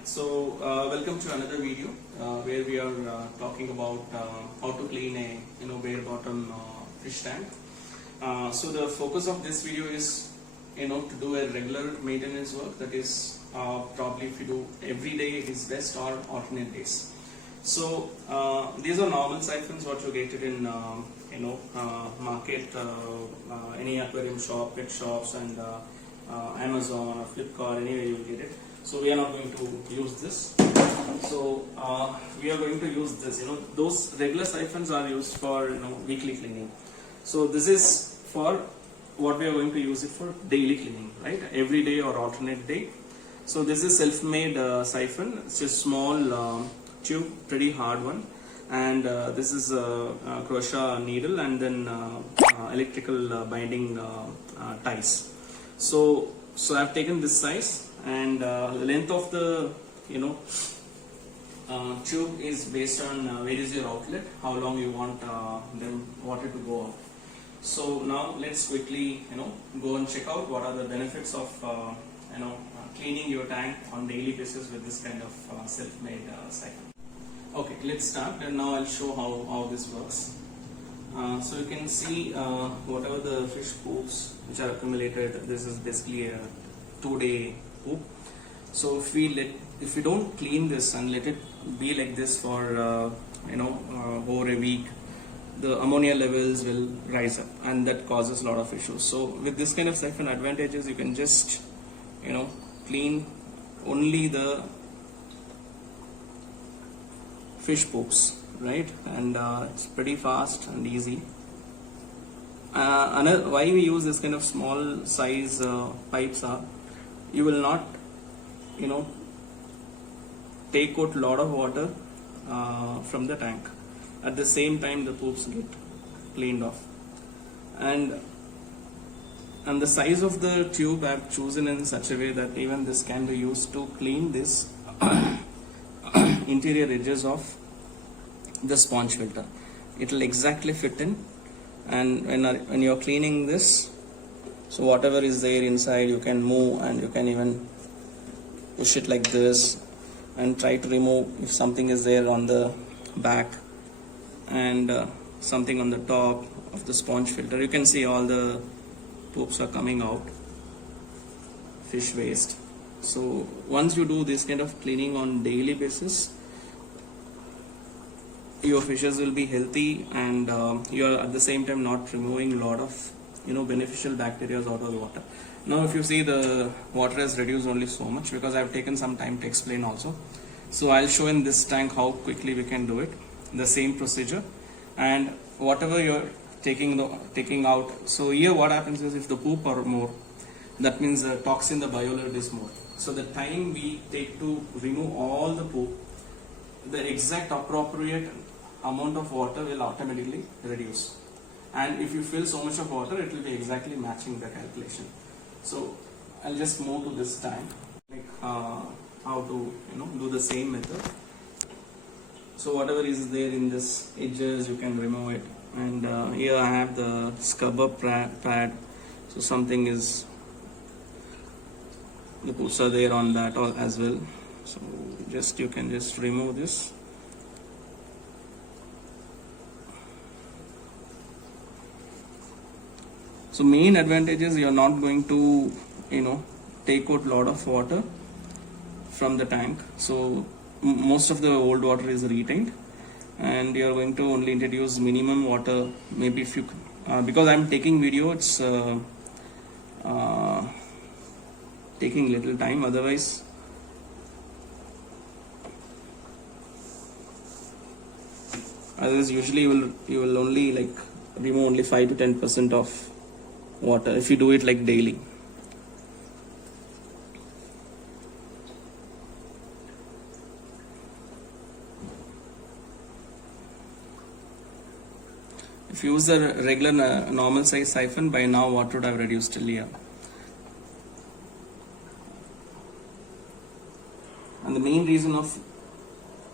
Welcome to another video where we are talking about how to clean a bare bottom fish tank. So the focus of this video is to do a regular maintenance work, that is probably if you do every day it is best, or alternate days. So these are normal siphons what you get it in market, any aquarium shop, pet shops, and Amazon or Flipkart, anywhere you get it. So we are not going to use this. So we are going to use this. Those regular siphons are used for weekly cleaning. So this is for what we are going to use it for daily cleaning, right? Every day or alternate day. So this is self-made siphon. It's a small tube, pretty hard one, and this is a crochet needle and then electrical binding ties. So I've taken this size, and the length of the tube is based on where is your outlet, how long you want them water to go out. So now let's quickly go and check out what are the benefits of cleaning your tank on daily basis with this kind of self-made siphon. Okay, let's start, and now I'll show how this works. So you can see whatever the fish poops which are accumulated, this is basically a 2-day poop. So if we don't clean this and let it be like this for over a week, the ammonia levels will rise up, and that causes a lot of issues. So with this kind of siphon, advantages, you can just clean only the fish poops, right? And it's pretty fast and easy. Why we use this kind of small size pipes are, you will not take out a lot of water from the tank. At the same time the poops get cleaned off, and the size of the tube I have chosen in such a way that even this can be used to clean this interior edges of the sponge filter. It will exactly fit in, and when you are cleaning this, so whatever is there inside you can move, and you can even push it like this and try to remove if something is there on the back and something on the top of the sponge filter. You can see all the poops are coming out, fish waste. So once you do this kind of cleaning on daily basis, your fishes will be healthy, and you are at the same time not removing a lot of beneficial bacteria out of the water. Now if you see, the water has reduced only so much because I have taken some time to explain also. So I'll show in this tank how quickly we can do it, the same procedure, and whatever you're taking out. So here what happens is, if the poop are more, that means the toxin, the bioload is more. So the time we take to remove all the poop, the exact appropriate amount of water will automatically reduce. And if you fill so much of water, it will be exactly matching the calculation. So I'll just move to this tank, like how to do the same method. So whatever is there in this edges, you can remove it. And here I have the scrubber pad. So something is, the poops are there on that all as well. So you can just remove this. So main advantage is, you are not going to take out a lot of water from the tank. So most of the old water is retained, and you are going to only introduce minimum water. Maybe if you because I'm taking video, it's taking little time. Otherwise usually you will only remove only 5 to 10% of water if you do it like daily. If you use a regular normal size siphon, by now water would have reduced till here. And the main reason of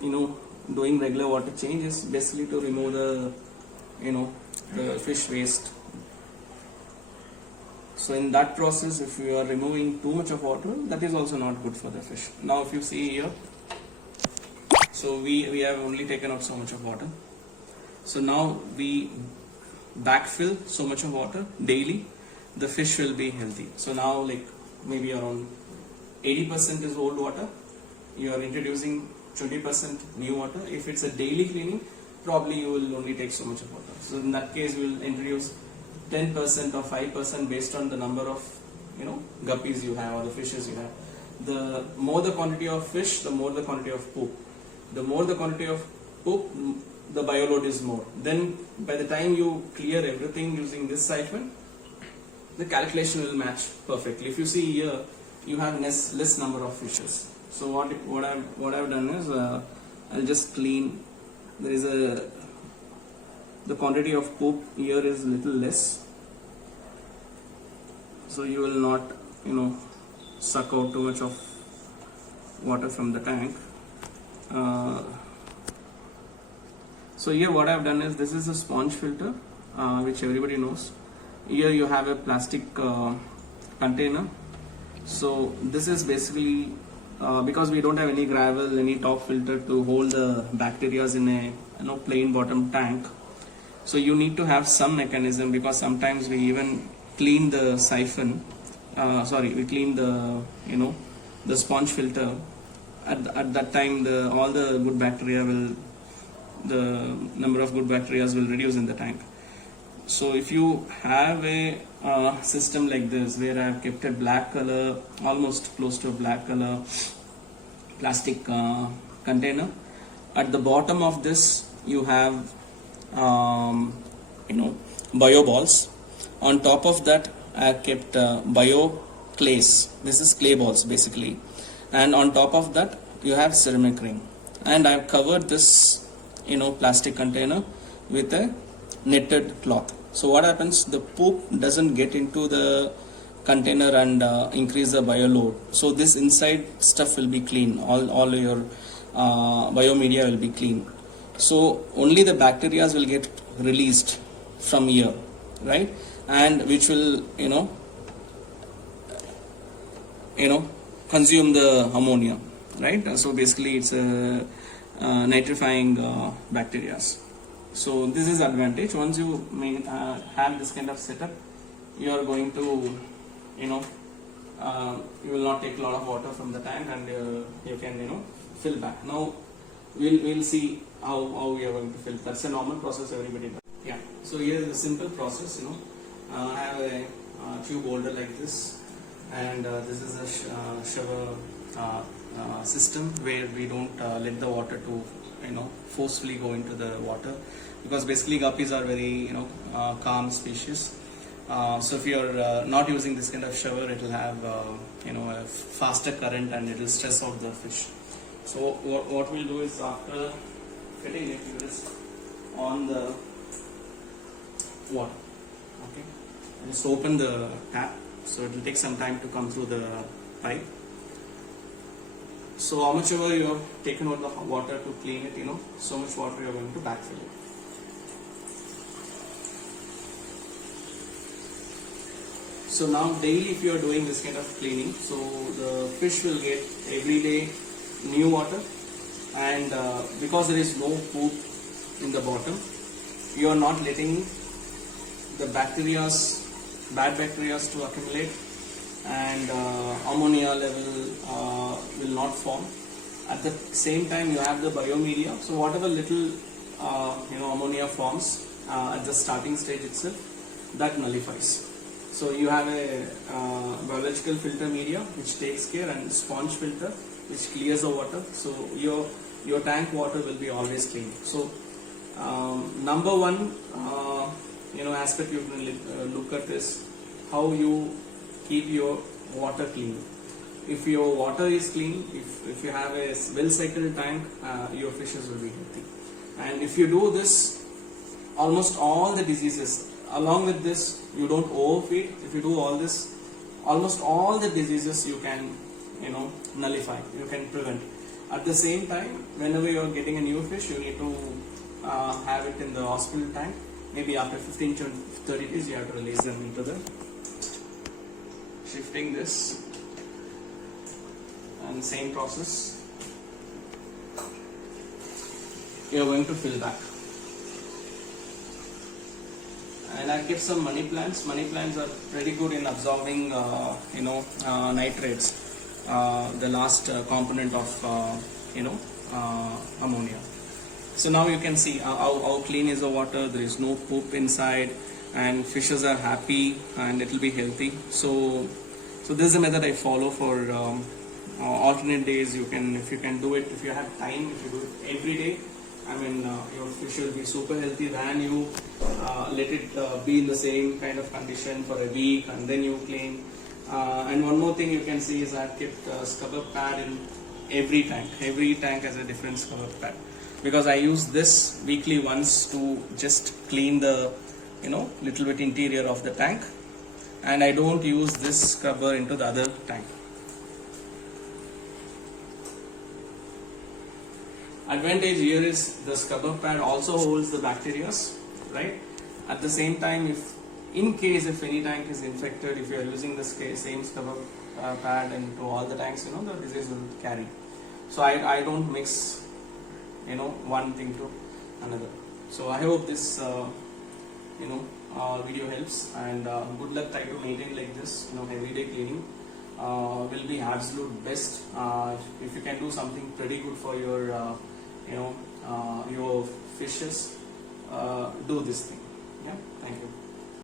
doing regular water change is basically to remove the fish waste. So in that process, if you are removing too much of water, that is also not good for the fish. Now if you see here, so we have only taken out so much of water. So now we backfill so much of water daily, the fish will be healthy. So now like maybe around 80% is old water, you are introducing 20% new water. If it's a daily cleaning, probably you will only take so much of water. So in that case, we will introduce 10% or 5% based on the number of guppies you have or the fishes you have. The more the quantity of fish, the more the quantity of poop. The more the quantity of poop, the bioload is more. Then by the time you clear everything using this siphon, the calculation will match perfectly. If you see here, you have less number of fishes. So what I've done is I'll just clean. There is the quantity of poop here is little less, so you will not suck out too much of water from the tank. So here what I've done is, this is a sponge filter which everybody knows. Here you have a plastic container. So this is basically because we don't have any gravel, any top filter to hold the bacteria in a plain bottom tank. So you need to have some mechanism, because sometimes we even clean the siphon. We clean the sponge filter. At that time, all the good bacteria the number of good bacteria will reduce in the tank. So if you have a system like this, where I have kept a black color, almost close to a black color plastic container, at the bottom of this you have bio balls. On top of that I have kept bio clays. This is clay balls basically, and on top of that you have ceramic ring, and I have covered this plastic container with a netted cloth. So what happens, the poop doesn't get into the container and increase the bio load. So this inside stuff will be clean, all your biomedia will be clean. So only the bacteria will get released from here, right? And which will consume the ammonia, right? So basically it's a nitrifying bacteria. So this is advantage. Once you have this kind of setup, you are going to you will not take a lot of water from the tank, and you can fill back. Now we'll see how we are going to fill. That's a normal process everybody does. Yeah. So here is a simple process. I have a tube holder like this, and this is a shower system where we don't let the water to forcefully go into the water, because basically guppies are very calm species. So if you are not using this kind of shower, it will have a faster current and it will stress out the fish. So what we'll do is, after fitting it, you just on the water. Okay, and just open the tap. So it will take some time to come through the pipe. So how much ever you have taken out the water to clean it, so much water you are going to backfill it. So now daily, if you are doing this kind of cleaning, so the fish will get every day new water, and because there is no poop in the bottom, you are not letting the bad bacteria to accumulate, and ammonia level will not form. At the same time, you have the biomedia. So whatever little ammonia forms at the starting stage itself, that nullifies. So you have a biological filter media which takes care, and sponge filter which clears the water. So your tank water will be always clean. So number one aspect you can look at is how you keep your water clean. If your water is clean, if you have a well cycled tank, your fishes will be healthy. And if you do this, almost all the diseases, along with this, you don't overfeed. If you do all this, almost all the diseases you can nullify, you can prevent. At the same time, whenever you are getting a new fish, you need to have it in the hospital tank. Maybe after 15 to 30 days, you have to release them into the shifting this, and same process. You are going to fill back. And I kept some money plants. Money plants are pretty good in absorbing, nitrates, the last component of, ammonia. So now you can see how clean is the water. There is no poop inside, and fishes are happy, and it will be healthy. So this is a method I follow for alternate days. If you can do it, if you have time, if you do it every day, your fish will be super healthy than you let it be in the same kind of condition for a week and then you clean. And one more thing you can see is I've kept a scrubber pad in every tank. Every tank has a different scrubber pad, because I use this weekly once to just clean the little bit interior of the tank, and I don't use this scrubber into the other tank. Advantage here is the scrubber pad also holds the bacteria, right? At the same time, if any tank is infected, if you are using the same scrubber pad into all the tanks, the disease will carry. So I don't mix one thing to another. So I hope this video helps, and good luck. Try to maintain like this. Everyday cleaning will be absolute best. If you can do something pretty good for your your fishes, do this thing. Yeah, thank you.